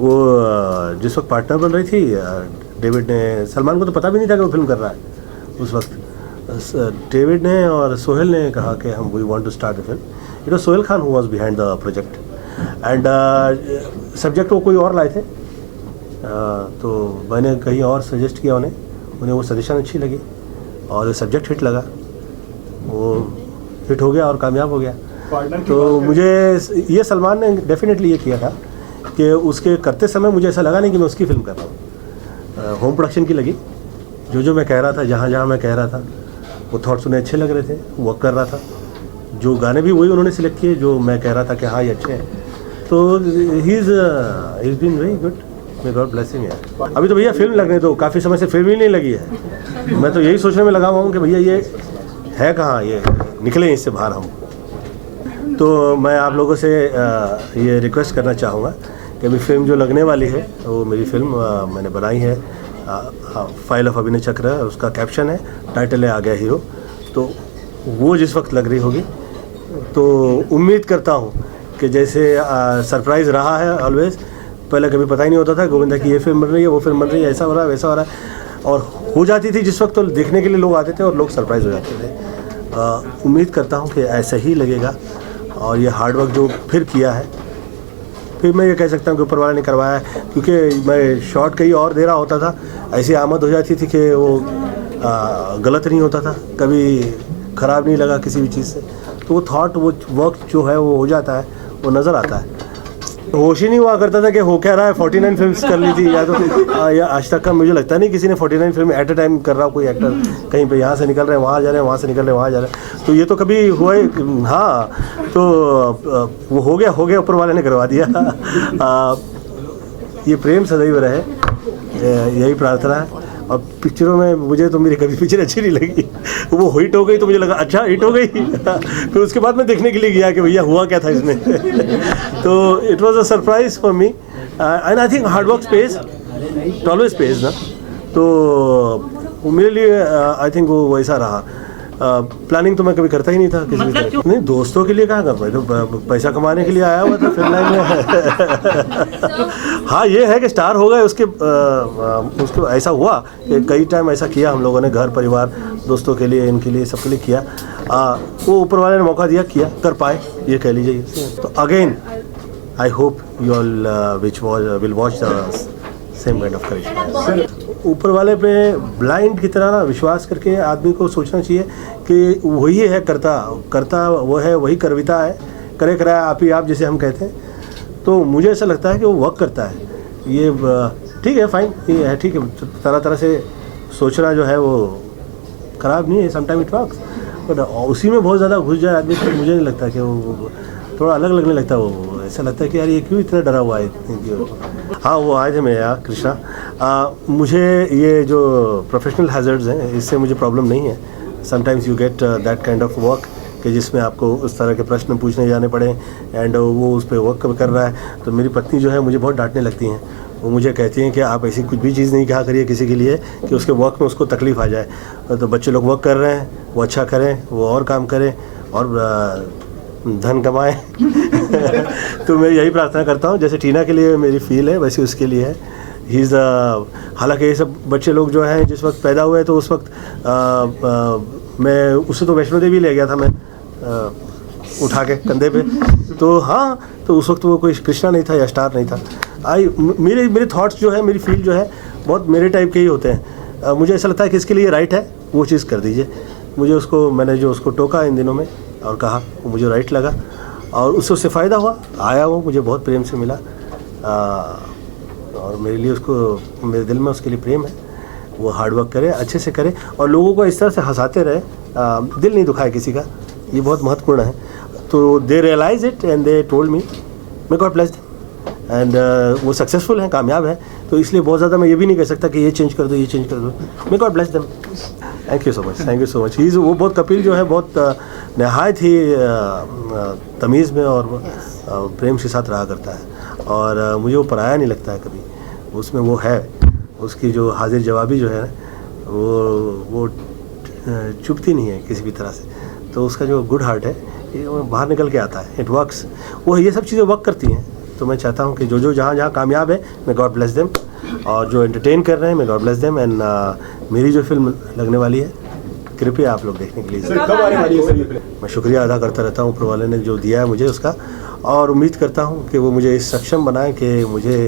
वो जिस वक्त पार्टनर बन रही थी डेविड ने, सलमान को तो पता भी नहीं था कि वो फिल्म कर रहा है उस वक्त। डेविड ने और सोहेल ने कहा कि हम we want to start the film. It was Sohail Khan who was behind the project and subject वो कोई और लाए थे। तो मैंने कहीं और सजेस्ट किया उन्हें वो सजेशन अच्छी लगी और सब्जेक्ट हिट लगा, वो हिट हो गया और कामयाब हो गया। तो मुझे ये सलमान ने डेफिनेटली ये किया था कि उसके करते समय मुझे ऐसा लगा नहीं कि मैं उसकी फिल्म कर रहा हूँ। होम प्रोडक्शन की लगी, जो मैं कह रहा था, जहाँ मैं कह रहा था वो थॉट्स उन्हें अच्छे लग रहे थे, वर्क कर रहा था। जो गाने भी वही उन्होंने सिलेक्ट किए जो मैं कह रहा था कि हाँ ये अच्छे हैं। तो he is been very good, may God bless him यार। अभी तो भैया फिल्म लगने दो, काफ़ी समय से फिल्म ही नहीं लगी है। मैं तो यही सोचने में लगा हुआ हूँ कि भैया ये है कहाँ, ये निकले इससे बाहर हम। तो मैं आप लोगों से ये रिक्वेस्ट करना चाहूँगा कि अभी फिल्म जो लगने वाली है वो मेरी फिल्म मैंने बनाई है फाइल ऑफ अभिनय चक्र, उसका कैप्शन है, टाइटल है आ गया हीरो। तो वो जिस वक्त लग रही होगी तो उम्मीद करता हूँ कि जैसे सरप्राइज़ रहा है ऑलवेज, पहले कभी पता ही नहीं होता था गोविंदा की ये फिल्म बन रही है, वो फिल्म बन रही है, ऐसा हो रहा है वैसा हो रहा है, और हो जाती थी जिस वक्त तो देखने के लिए लोग आते थे और लोग सरप्राइज़ हो जाते थे। उम्मीद करता हूँ कि ऐसा ही लगेगा और ये हार्डवर्क जो फिर किया है, फिर मैं ये कह सकता हूँ कि ऊपर वाला ने करवाया है, क्योंकि मैं शॉट कहीं और दे रहा होता था, ऐसी आमद हो जाती थी कि वो गलत नहीं होता था, कभी ख़राब नहीं लगा किसी भी चीज़ से। तो वो थॉट, वो वर्क जो है वो हो जाता है, वो नज़र आता है। होश ही नहीं हुआ करता था कि हो क्या रहा है। 49 फिल्म्स कर ली थी, या तो या आज तक का मुझे लगता नहीं किसी ने 49 फिल्म एट ए टाइम कर रहा हो, कोई एक्टर कहीं पे यहाँ से निकल रहे हैं वहाँ जा रहे हैं, वहाँ से निकल रहे हैं वहाँ जा रहे हैं। तो ये तो कभी हुआ ही, हाँ। तो वो हो गया, ऊपर वाले ने करवा दिया। ये प्रेम सदैव रहे, यही प्रार्थना है। और पिक्चरों में मुझे तो मेरी कभी पिक्चर अच्छी नहीं लगी, वो हिट हो गई तो मुझे लगा अच्छा हिट हो गई। फिर उसके बाद मैं देखने के लिए गया कि भैया हुआ क्या था इसमें। तो it was a surprise for me and I think hard work page, it always page ना। तो मेरे लिए आई थिंक वो वैसा रहा। प्लानिंग तो मैं कभी करता ही नहीं था किसी भी तरह। नहीं, दोस्तों के लिए कहाँ कर पाए, तो पैसा कमाने के लिए आया हुआ था फिल्म लाइन में। हाँ ये है कि स्टार हो गए, उसके ऐसा हुआ कि कई टाइम ऐसा किया हम लोगों ने, घर परिवार दोस्तों के लिए, इनके लिए, सबके लिए किया। वो ऊपर वाले ने मौका दिया, किया, कर पाए, ये कह लीजिए। तो again I hope you all will watch the same kind of courage. ऊपर वाले पे ब्लाइंड की तरह ना विश्वास करके आदमी को सोचना चाहिए कि वही है करता वो है, वही करविता है, करे कराया आप ही आप, जैसे हम कहते हैं। तो मुझे ऐसा लगता है कि वो वर्क करता है। ये ठीक है, फाइन, ये है, ठीक है। तरह तरह से सोचना जो है वो ख़राब नहीं है, समटाइम इट वर्क्स, बट उसी में बहुत ज़्यादा घुस जाए आदमी तो मुझे नहीं लगता कि वो थोड़ा अलग लगने लगता है। वो ऐसा लगता है कि यार ये क्यों इतना डरा हुआ है। हाँ वो आए थे मेरे यहाँ कृष्णा। मुझे ये जो प्रोफेशनल हैज़र्ड्स हैं इससे मुझे प्रॉब्लम नहीं है। Sometimes you get that kind of work कि जिसमें आपको उस तरह के प्रश्न पूछने जाने पड़े एंड वो उस पर वर्क कर रहा है। तो मेरी पत्नी जो है मुझे बहुत डांटने लगती हैं, वो मुझे कहती हैं कि आप ऐसी कुछ भी चीज़ नहीं कहा करिए किसी के लिए कि उसके वर्क में उसको तकलीफ़ आ जाए। तो बच्चे लोग वर्क कर रहे हैं, वो अच्छा करें, वो और काम करें और धन कमाएं। तो मैं यही प्रार्थना करता हूँ, जैसे टीना के लिए मेरी फील है वैसे उसके लिए है। ही इज़ हालांकि ये सब बच्चे लोग जो हैं जिस वक्त पैदा हुए तो उस वक्त मैं उससे तो वैष्णो देवी ले गया था मैं उठा के कंधे पे। तो हाँ, तो उस वक्त वो कोई कृष्णा नहीं था या स्टार नहीं था। मेरे थॉट्स जो है, मेरी फील जो है बहुत मेरे टाइप के ही होते हैं। मुझे ऐसा लगता है कि इसके लिए राइट है, वो चीज़ कर दीजिए। मैंने जो उसको टोका इन दिनों में और कहा, वो मुझे राइट लगा और उससे फ़ायदा हुआ, आया वो मुझे बहुत प्रेम से मिला। और मेरे लिए उसको, मेरे दिल में उसके लिए प्रेम है। वो हार्ड वर्क करे, अच्छे से करे और लोगों को इस तरह से हंसाते रहे, दिल नहीं दुखाए किसी का, ये बहुत महत्वपूर्ण है। तो they realize it and they told me, may God bless them, and वो सक्सेसफुल हैं, कामयाब हैं। तो इसलिए बहुत ज़्यादा मैं ये भी नहीं कह सकता कि ये चेंज कर दो, ये चेंज कर दो। मे God bless them. Thank you so much, thank you so much. वो बहुत, कपिल जो है बहुत नहायत ही तमीज़ में और प्रेम के साथ रहा करता है और मुझे वो पराया नहीं लगता है कभी। उसमें वो है, उसकी जो हाजिर जवाबी जो है वो चुभती नहीं है किसी भी तरह से। तो उसका जो गुड हार्ट है ये बाहर निकल के आता है, इट वर्क्स। वो ये सब चीज़ें वर्क करती हैं। तो मैं चाहता हूँ कि जो जहाँ जहाँ कामयाब है, मैं गॉड ब्लेस देम, और जो एंटरटेन कर रहे हैं, मैं गॉड ब्लेस देम। एंड मेरी जो फिल्म लगने वाली है, कृपया आप लोग देखने के लिए सर कब आने वाली है सर ये फिल्म? मैं शुक्रिया अदा करता रहता हूँ ऊपर वाले ने जो दिया है मुझे उसका, और उम्मीद करता हूँ कि वो मुझे इस सक्षम बनाए कि मुझे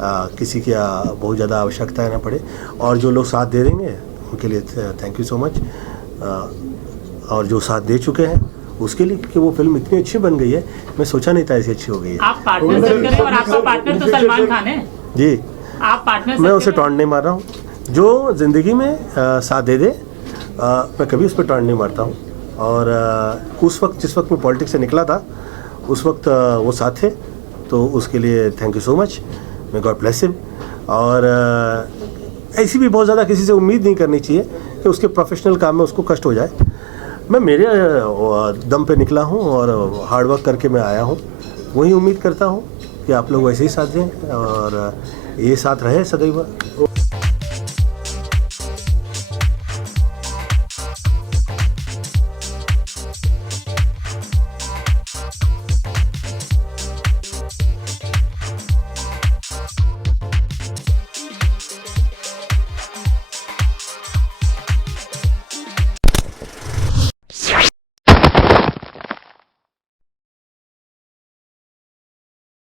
किसी की बहुत ज़्यादा आवश्यकता ना पड़े, और जो लोग साथ दे देंगे उनके लिए थैंक यू सो मच, और जो साथ दे चुके हैं उसके लिए, कि वो फिल्म इतनी अच्छी बन गई है, मैं सोचा नहीं था ऐसी अच्छी हो गई है। आप पार्टनर सेट करें, और आपका पार्टनर तो सलमान खान है जी, आप पार्टनर मैं उसे टॉन्ट नहीं मार रहा हूँ। जो ज़िंदगी में साथ दे दे, मैं कभी उस पर टॉन्ट नहीं मारता हूँ। और उस वक्त जिस वक्त मैं पॉलिटिक्स से निकला था, उस वक्त वो साथ थे, तो उसके लिए थैंक यू सो मच, मैं गॉड ब्लेस हिम। और ऐसी भी बहुत ज़्यादा किसी से उम्मीद नहीं करनी चाहिए कि उसके प्रोफेशनल काम में उसको कष्ट हो जाए। मैं मेरे दम पे निकला हूँ और हार्ड वर्क करके मैं आया हूँ। वही उम्मीद करता हूँ कि आप लोग वैसे ही साथ दें, और ये साथ रहे सदैव।